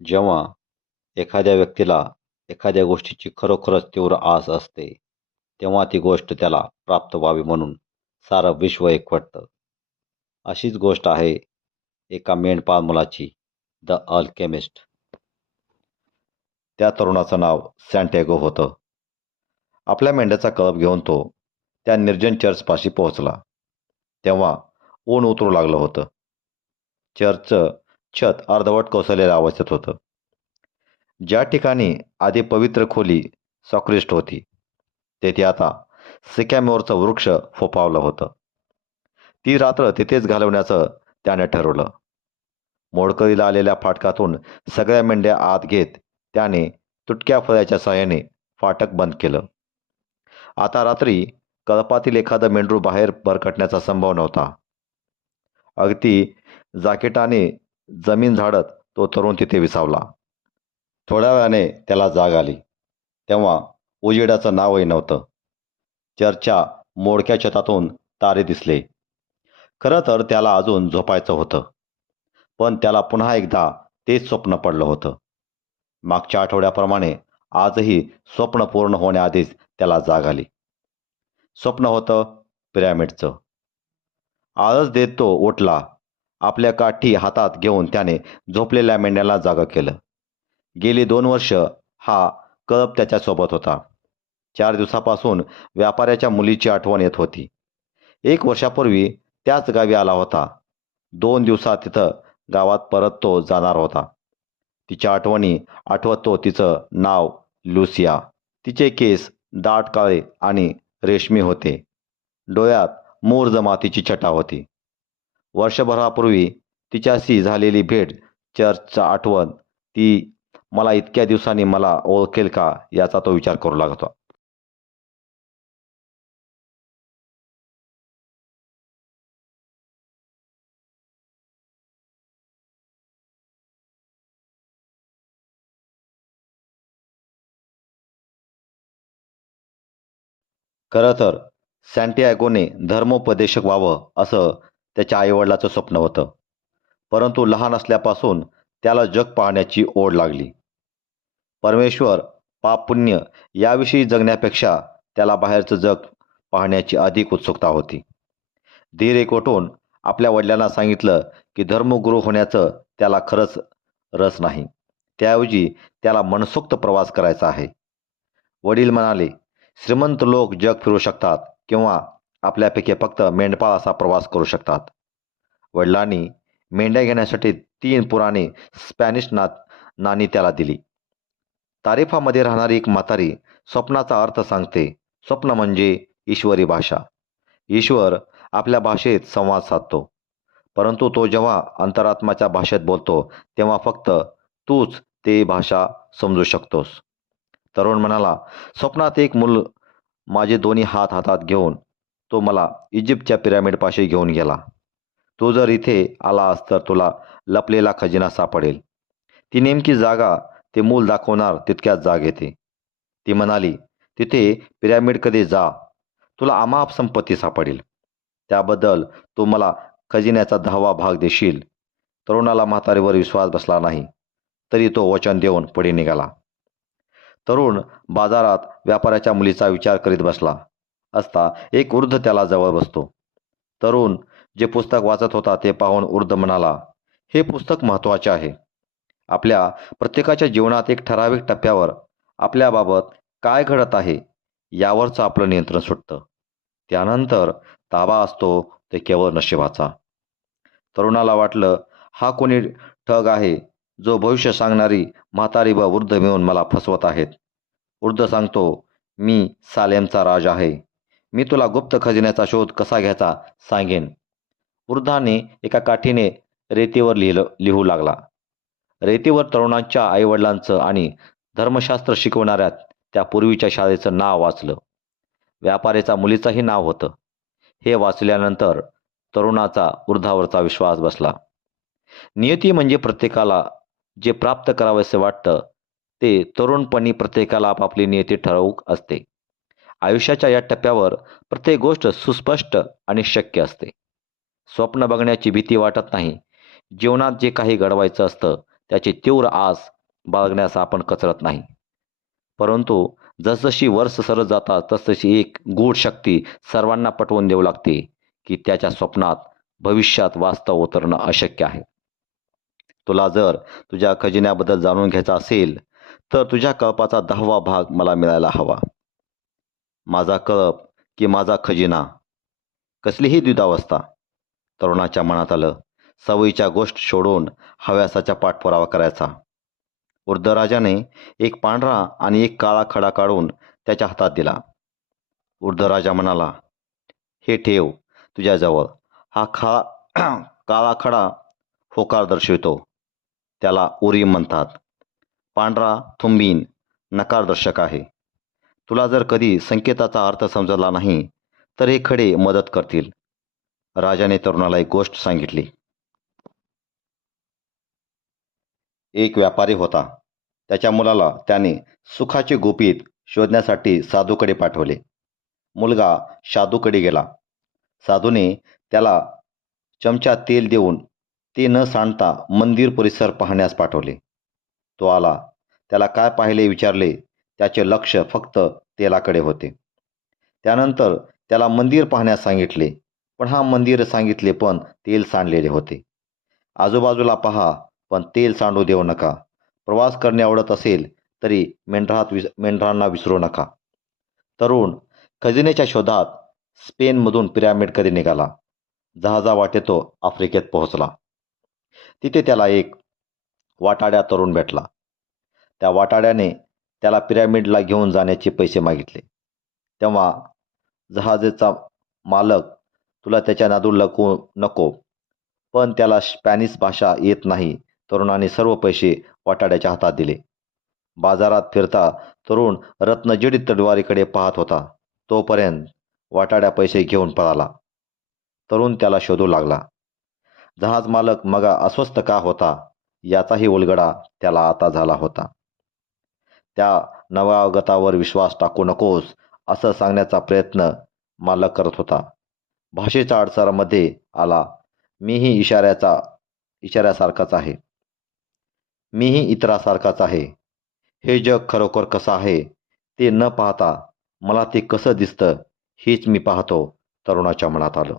जेव्हा एखाद्या व्यक्तीला एखाद्या गोष्टीची खरोखरच तीव्र आस असते, तेव्हा ती गोष्ट त्याला प्राप्त व्हावी म्हणून सारं विश्व एकवटतं. अशीच गोष्ट आहे एका मेंढपाळ मुलाची, द अल्केमिस्ट. त्या तरुणाचं नाव सॅन्टियागो होतं. आपल्या मेंढ्याचा कळप घेऊन तो त्या निर्जन चर्चपाशी पोहोचला. तेव्हा ऊन उतरू लागलं होतं. चर्चचं छत अर्धवट कोसळलेल्या अवस्थेत होतं. ज्या ठिकाणी आधी पवित्र खोली सॉक्रिस्ट होती, तेथे आता सिकॅमोरचं वृक्ष फोफावलं होतं. ती रात्र तिथेच घालवण्याचं त्याने ठरवलं. मोडकळीला आलेल्या फाटकातून सगळ्या मेंढ्या आत घेत त्याने तुटक्या फळ्याच्या साहाय्याने फाटक बंद केलं. आता रात्री कळपातील एखादं मेंढरू बाहेर भरकटण्याचा संभव नव्हता. अगदी जाकेटाने जमीन झाडत तो तरुण तिथे विसावला. थोड्या वेळाने त्याला जाग आली. तेव्हा उजेडाचं नावही नव्हतं. चर्चच्या मोडक्या छतातून तारे दिसले. खरं तर त्याला अजून झोपायचं होतं, पण त्याला पुन्हा एकदा तेच स्वप्न पडलं होतं. मागच्या आठवड्याप्रमाणे आजही स्वप्न पूर्ण होण्याआधीच त्याला जाग आली. स्वप्न होतं पिरॅमिडचं. आळस देत तो उठला. आपल्या काठी हातात घेऊन त्याने झोपलेल्या मेंढ्याला जागं केलं. गेली 2 वर्ष हा कळप त्याच्यासोबत होता. 4 दिवसापासून व्यापाऱ्याच्या मुलीची आठवण येत होती. 1 वर्षापूर्वी त्याच गावी आला होता. 2 दिवसात तिथं गावात परत तो जाणार होता. तिच्या आठवणी आठवत तो तिचं नाव लुसिया. तिचे केस दाट काळे आणि रेशमी होते. डोळ्यात मूर जमातीची छटा होती. वर्षभरापूर्वी तिच्याशी झालेली भेट, चर्चचा आठवण, ती मला इतक्या दिवसांनी मला ओळखेल का याचा तो विचार करू लागला. खरं तर सॅन्टियागोने धर्मोपदेशक व्हावं असं त्याच्या आईवडिलाचं स्वप्न होतं. परंतु लहान असल्यापासून त्याला जग पाहण्याची ओढ लागली. परमेश्वर, पाप पुण्य याविषयी जगण्यापेक्षा त्याला बाहेरचं जग पाहण्याची अधिक उत्सुकता होती. धीर एकवटून आपल्या वडिलांना सांगितलं की धर्मगुरू होण्याचं त्याला खरंच रस नाही. त्याऐवजी त्याला मनसोक्त प्रवास करायचा आहे. वडील म्हणाले, श्रीमंत लोक जग फिरू शकतात किंवा आपल्यापैकी फक्त मेंढपाळ असा प्रवास करू शकतात. वडिलांनी मेंढ्या घेण्यासाठी 3 पुराणे स्पॅनिश नाणी त्याला दिली. तारिफामध्ये राहणारी एक म्हातारी स्वप्नाचा अर्थ सांगते. स्वप्न म्हणजे ईश्वरी भाषा. ईश्वर आपल्या भाषेत संवाद साधतो, परंतु तो जेव्हा अंतरात्माच्या भाषेत बोलतो तेव्हा फक्त तूच ते भाषा समजू शकतोस. तरुण म्हणाला, स्वप्नात एक मूल माझे दोन्ही हात हातात घेऊन तो मला इजिप्तच्या पिरॅमिडपाशी घेऊन गेला. तू जर इथे आलास तर तुला लपलेला खजिना सापडेल. ती नेमकी जागा ते मूल दाखवणार तितक्याच जाग येते. ती म्हणाली, तिथे पिरॅमिडकडे जा. तुला अमाप संपत्ती सापडेल. त्याबद्दल तू मला खजिन्याचा 10वा भाग देशील. तरुणाला म्हातारीवर विश्वास बसला नाही, तरी तो वचन देऊन पुढे निघाला. तरुण बाजारात व्यापाऱ्याच्या मुलीचा विचार करीत बसला असता एक वृद्ध त्याला जवळ बसतो. तरुण जे पुस्तक वाचत होता ते पाहून वृद्ध म्हणाला, हे पुस्तक महत्त्वाचे आहे. आपल्या प्रत्येकाच्या जीवनात एक ठराविक टप्प्यावर आपल्याबाबत काय घडत आहे यावरचं आपलं नियंत्रण सुटतं. त्यानंतर ताबा असतो ते केवळ नशिबाचा. तरुणाला वाटलं, हा कोणी ठग आहे जो भविष्य सांगणारी म्हातारी व वृद्ध मिळून मला फसवत आहेत. वृद्ध सांगतो, मी सालेमचा राज आहे. मी तुला गुप्त खजिन्याचा शोध कसा घ्यायचा सांगेन. वृद्धाने एका काठीने रेतीवर लिहू लागला. रेतीवर तरुणांच्या आईवडिलांचं आणि धर्मशास्त्र शिकवणाऱ्या त्या पूर्वीच्या शाळेचं नाव वाचलं. व्यापाऱ्याचा मुलीचंही नाव होतं. हे वाचल्यानंतर तरुणाचा वृद्धावरचा विश्वास बसला. नियती म्हणजे प्रत्येकाला जे प्राप्त करावेसे वाटतं ते तरुणपणी प्रत्येकाला आपापली नियती ठरवूक असते. आयुष्याच्या या टप्प्यावर प्रत्येक गोष्ट सुस्पष्ट आणि शक्य असते. स्वप्न बघण्याची भीती वाटत नाही. जीवनात जे काही घडवायचं असतं त्याची तीव्र आस बाळगण्यास आपण कचरत नाही. परंतु जसजशी वर्ष सरत जातात तसतशी एक गूढ शक्ती सर्वांना पटवून देऊ लागते की त्याच्या स्वप्नात भविष्यात वास्तव उतरणं अशक्य आहे. तुला जर तुझ्या खजिन्याबद्दल जाणून घ्यायचा असेल तर तुझ्या कळपाचा 10वा भाग मला मिळायला हवा. माझा कळप की माझा खजिना, कसलीही द्विधावस्था. तरुणाच्या मनात आलं. सवयीच्या गोष्ट सोडून हव्यासाचा पाठपुरावा करायचा. वृद्धराजाने एक पांढरा आणि एक काळा खडा काढून त्याच्या हातात दिला. वृद्धराजा म्हणाला, हे ठेव तुझ्याजवळ. हा काळा खडा होकार दर्शवितो. त्याला उरीम म्हणतात. पांढरा थुंबीन नकारदर्शक आहे. तुला जर कधी संकेताचा अर्थ समजला नाही तर हे खडे मदत करतील. राजाने तरुणाला एक गोष्ट सांगितली. एक व्यापारी होता. त्याच्या मुलाला त्याने सुखाचे गुपित शोधण्यासाठी साधूकडे पाठवले. मुलगा साधूकडे गेला. साधूने त्याला चमच्यात तेल देऊन ते न सांडता मंदिर परिसर पाहण्यास पाठवले. तो आला. त्याला काय पाहिले विचारले. त्याचे लक्ष फक्त तेलाकडे होते. त्यानंतर त्याला मंदिर पाहण्यास सांगितले. पण मंदिर सांगितले पण तेल सांडलेले होते. आजूबाजूला पहा पण तेल सांडू देऊ नका. प्रवास करणे आवडत असेल तरी मेंढरांना विसरू नका. तरुण खजिन्याच्या शोधात स्पेनमधून पिरॅमिडकडे निघाला. जहाजावाटे तो आफ्रिकेत पोहोचला. तिथे त्याला एक वाटाड्या तरुण भेटला. त्या वाटाड्याने त्याला पिरॅमिडला घेऊन जाण्याचे पैसे मागितले. तेव्हा जहाजाचा मालक, तुला त्याच्या नादूला नको, पण त्याला स्पॅनिश भाषा येत नाही. तरुणाने सर्व पैसे वाटाड्याच्या हातात दिले. बाजारात फिरता तरुण रत्नजडित तलवारीकडे पाहत होता. तोपर्यंत वाटाड्या पैसे घेऊन पळाला. तरुण त्याला शोधू लागला. जहाज मालक मगा अस्वस्थ का होता याचाही उलगडा त्याला आता झाला होता. त्या नवागतावर विश्वास टाकू नकोस असं सांगण्याचा प्रयत्न मालक करत होता. भाषेच्या अडसरामध्ये आला. मीही इशाऱ्यासारखाच आहे. मीही इतरासारखाच आहे. हे जग खरोखर कसं आहे ते न पाहता मला ते कसं दिसतं हेच मी पाहतो, तरुणाच्या मनात आलं.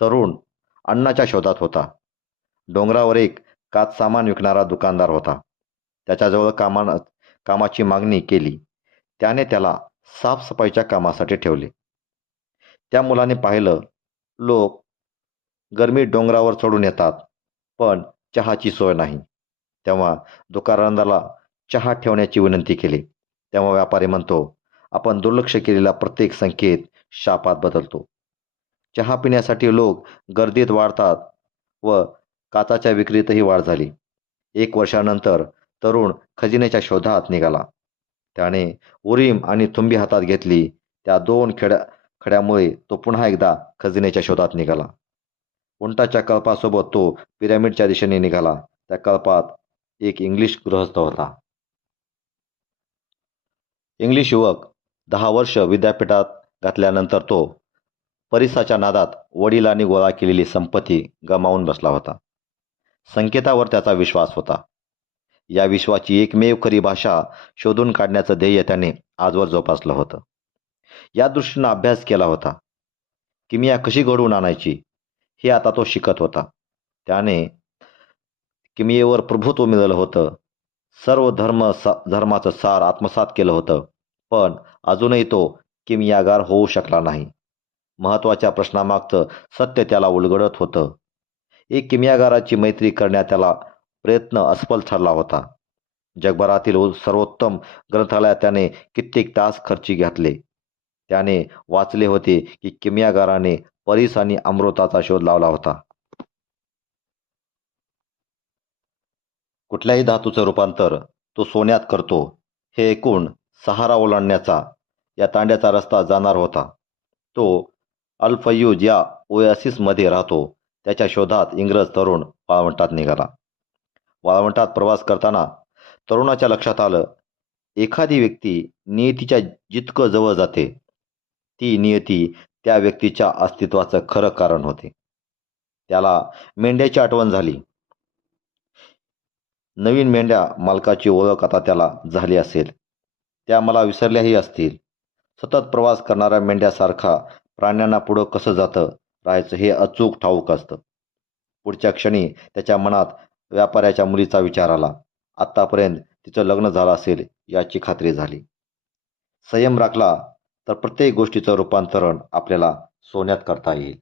तरुण अन्नाच्या शोधात होता. डोंगरावर एक सामान विकणारा दुकानदार होता. त्याच्याजवळ कामाची मागणी केली. त्याने त्याला साफसफाईच्या कामासाठी ठेवले. त्या मुलाने पाहिलं, लोक गरमीत डोंगरावर चढून येतात पण चहाची सोय नाही. तेव्हा दुकानदाराला चहा ठेवण्याची विनंती केली. तेव्हा व्यापारी म्हणतो, आपण दुर्लक्ष केलेला प्रत्येक संकेत शापात बदलतो. चहा पिण्यासाठी लोक गर्दीत वाढतात व काचाच्या विक्रीतही वाढ झाली. 1 वर्षानंतर तरुण खजिन्याच्या शोधात निघाला. त्याने उरीम आणि थुंबी हातात घेतली. त्या 2 खड्यामुळे तो पुन्हा एकदा खजिन्याच्या शोधात निघाला. उंटाच्या कळपासोबत तो पिरॅमिडच्या दिशेने निघाला. त्या कळपात एक इंग्लिश गृहस्थ होता. इंग्लिश युवक 10 वर्ष विद्यापीठात घातल्यानंतर तो परिसाच्या नादात वडिलांनी गोळा केलेली संपत्ती गमावून बसला होता. संकेतावर त्याचा विश्वास होता. या विश्वाची एकमेव खरी भाषा शोधून काढण्याचं ध्येय त्याने आजवर जोपासलं होतं. या दृष्टीनं अभ्यास केला होता. किमिया कशी घडवून आणायची हे आता तो शिकत होता. त्याने किमयेवर प्रभुत्व मिळवलं होतं. सर्व धर्माचं सार आत्मसात केलं होतं. पण अजूनही तो किमयागार होऊ शकला नाही. महत्त्वाच्या प्रश्नामागचं सत्य त्याला उलगडत होतं. एक किमयागाराची मैत्री करण्यात त्याला प्रयत्न असफल ठरला होता. जगभरातील सर्वोत्तम ग्रंथालयात त्याने कित्येक तास खर्ची घातले. त्याने वाचले होते की किमयागाराने परीस आणि अमृताचा शोध लावला होता. कुठल्याही धातूचं रूपांतर तो सोन्यात करतो हे ऐकून सहारा ओलांडण्याचा या तांड्याचा रस्ता जाणार होता. तो अल-फय्यूज या ओएसिसमध्ये राहतो. त्याच्या शोधात इंग्रज तरुण वाळवंटात निघाला. वाळवंटात प्रवास करताना तरुणाच्या लक्षात आलं, एखादी व्यक्ती नियतीच्या जितकं जवळ जाते ती नियती त्या व्यक्तीच्या अस्तित्वाचं खरं कारण होते. त्याला मेंढ्याची आठवण झाली. नवीन मेंढ्या मालकाची ओळख आता त्याला झाली असेल. त्या मला विसरल्याही असतील. सतत प्रवास करणाऱ्या मेंढ्यासारखा प्राण्यांना पुढं कसं जातं राहायचं हे अचूक ठाऊक असतं. पुढच्या क्षणी त्याच्या मनात व्यापाऱ्याच्या मुलीचा विचार आला. आत्तापर्यंत तिचं लग्न झालं असेल याची खात्री झाली. संयम राखला तर प्रत्येक गोष्टीचं रूपांतरण आपल्याला सोन्यात करता येईल.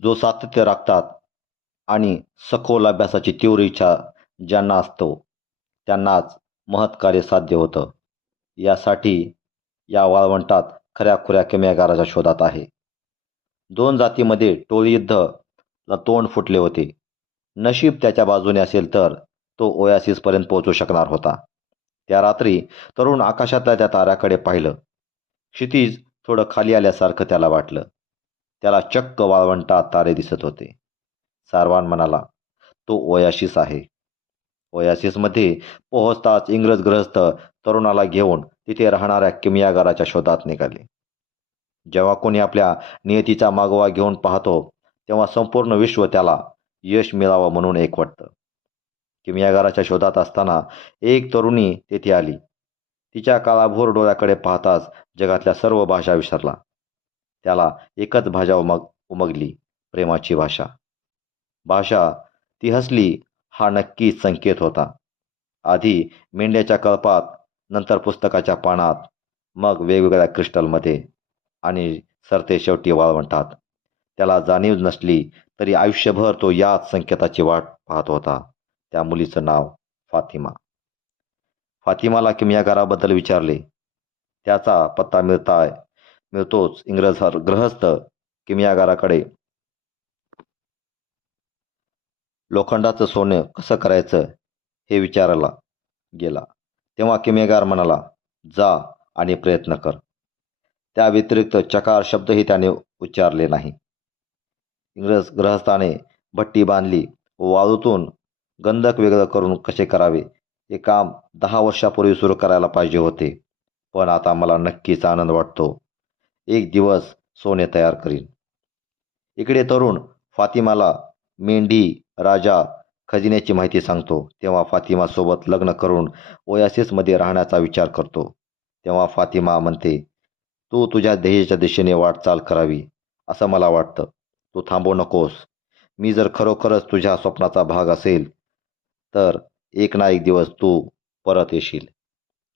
जो सातत्य राखतात आणि सखोल अभ्यासाची तीव्र इच्छा ज्यांना असतो त्यांनाच महत्कार्य साध्य होतं. यासाठी या वाळवंटात खऱ्याखुऱ्या किमयागाराच्या शोधात आहे. दोन जातीमध्ये टोळी युद्धाला तोंड फुटले होते. नशीब त्याच्या बाजूने असेल तर तो ओयासिसपर्यंत पोहोचू शकणार होता. त्या रात्री तरुण आकाशातल्या त्या ताऱ्याकडे पाहिलं. क्षितिज थोडं खाली आल्यासारखं त्याला वाटलं. त्याला चक्क वाळवंटात तारे दिसत होते. सारवान म्हणाला, तो ओयासिस आहे. ओयासिसमध्ये पोहोचताच इंग्रज गृहस्थ तरुणाला घेऊन तिथे राहणाऱ्या किमयागाराच्या शोधात निघाले. जेव्हा कोणी आपल्या नियतीचा मागोवा घेऊन पाहतो तेव्हा संपूर्ण विश्व त्याला यश मिळावं म्हणून एकवटतं. किमयागाराच्या शोधात असताना एक तरुणी तेथे आली. तिच्या काळाभोर डोळ्याकडे पाहताच जगातल्या सर्व भाषा विसरला. त्याला एकच भाषा उमगली, प्रेमाची भाषा. भाषा ती हसली हा नक्कीच संकेत होता. आधी मेंढ्याच्या कळपात, नंतर पुस्तकाच्या पानात, मग वेगवेगळ्या क्रिस्टलमध्ये आणि सरते शेवटी वाळवंटात. त्याला जाणीव नसली तरी आयुष्यभर तो याच संकेताची वाट पाहत होता. त्या मुलीचं नाव फातिमा. फातिमाला किमयागाराबद्दल विचारले. त्याचा पत्ता मिळतोच इंग्रज गृहस्थ किमयागाराकडे लोखंडाचं सोनं कसं करायचं हे विचारायला गेला. तेव्हा किमयागार म्हणाला, जा आणि प्रयत्न कर. त्या व्यतिरिक्त चकार शब्दही त्याने उच्चारले नाही. इंग्रज गृहस्थाने भट्टी बांधली व वाळूतून गंधक वेगळं करून कसे करावे हे काम 10 वर्षापूर्वी सुरू करायला पाहिजे होते. पण आता मला नक्कीच आनंद वाटतो. एक दिवस सोने तयार करीन. इकडे तरुण फातिमाला मेंढी, राजा, खजिन्याची माहिती सांगतो. तेव्हा फातिमा सोबत लग्न करून ओयासिसमध्ये राहण्याचा विचार करतो. तेव्हा फातिमा म्हणते, तू तुझ्या ध्येयाच्या दिशेने वाटचाल करावी असं मला वाटतं. तू थांबू नकोस. मी जर खरोखरच तुझ्या स्वप्नाचा भाग असेल तर एक ना एक दिवस तू परत येशील.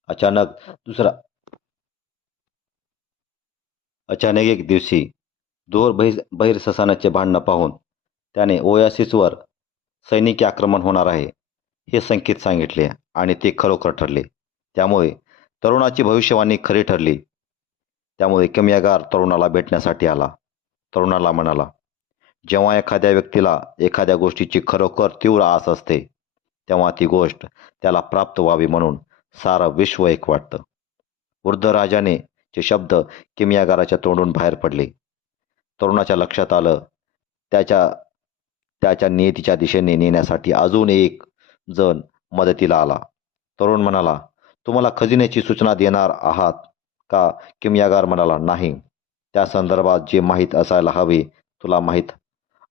अचानक दुसरा अचानक एक दिवशी दूर बहिर ससानाचे भांडणं पाहून त्याने ओयासिसवर सैनिकी आक्रमण होणार आहे हे संकेत सांगितले आणि ते खरोखर ठरले. त्यामुळे तरुणाची भविष्यवाणी खरी ठरली. त्यामुळे किमयागार तरुणाला भेटण्यासाठी आला. तरुणाला म्हणाला, जेव्हा एखाद्या व्यक्तीला एखाद्या गोष्टीची खरोखर तीव्र आस असते तेव्हा ती गोष्ट त्याला प्राप्त व्हावी म्हणून सारं विश्व एक वाटतं. वृद्ध राजाने चे शब्द किमयागाराच्या तोंडून बाहेर पडले. तरुणाच्या लक्षात आलं, त्याच्या त्याच्या नियतीच्या दिशेने नेण्यासाठी अजून एक जण मदतीला आला. तरुण म्हणाला, तुम्हाला खजिन्याची सूचना देणार आहात का? किमयागार म्हणाला, नाही. त्या संदर्भात जे माहीत असायला हवे तुला माहीत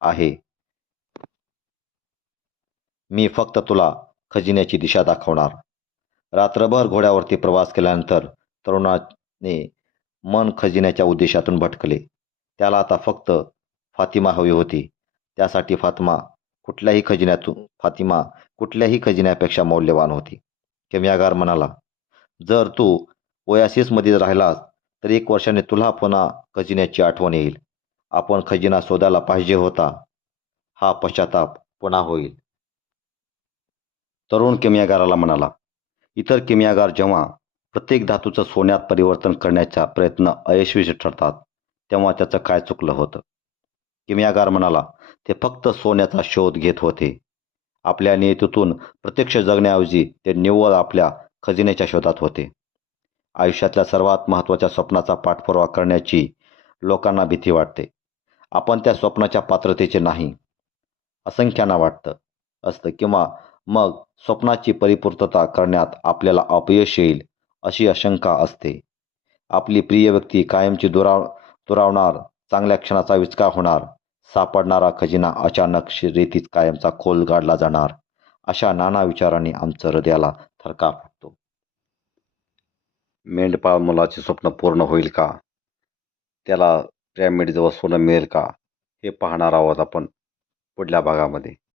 आहे. मी फक्त तुला खजिन्याची दिशा दाखवणार. रात्रभर घोड्यावरती प्रवास केल्यानंतर तरुणाने मन खजिन्याच्या उद्देशातून भटकले. त्याला आता फक्त फातिमा हवी होती. त्यासाठी फातिमा कुठल्याही खजिन्यापेक्षा मौल्यवान होती. किमयागार म्हणाला, जर तू ओयासिसमध्ये राहिलास तर 1 वर्षाने तुला पुन्हा खजिन्याची आठवण येईल. आपण खजिना शोधायला पाहिजे होता. हा पश्चाताप पुन्हा होईल. तरुण किमयागाराला म्हणाला. इतर किमयागार जेव्हा प्रत्येक धातूचं सोन्यात परिवर्तन करण्याचा प्रयत्न अयशस्वी ठरतात तेव्हा त्याचं काय चुकलं होतं? किमयागार म्हणाला, ते फक्त सोन्याचा शोध घेत होते. आपल्या नियतीतून प्रत्यक्ष जगण्याऐवजी ते निव्वळ आपल्या खजिन्याच्या शोधात होते. आयुष्यातल्या सर्वात महत्त्वाच्या स्वप्नाचा पाठपुरावा करण्याची लोकांना भीती वाटते. आपण त्या स्वप्नाच्या पात्रतेचे नाही असंख्यांना वाटतं असतं किंवा मग स्वप्नाची परिपूर्तता करण्यात आपल्याला अपयश येईल अशी आशंका असते. आपली प्रिय व्यक्ती कायमची दुरावणार, चांगल्या क्षणाचा विचका होणार, सापडणारा खजिना अचानक रेतीत कायमचा खोल गाडला जाणार, अशा नाना विचारांनी आमचं हृदयाला थरकाप फुटतो. मेंढपाळ मुलाचे स्वप्न पूर्ण होईल का? त्याला पिरॅमिडजवळ सोनं मिळेल का? हे पाहणार आहोत आपण पुढल्या भागामध्ये.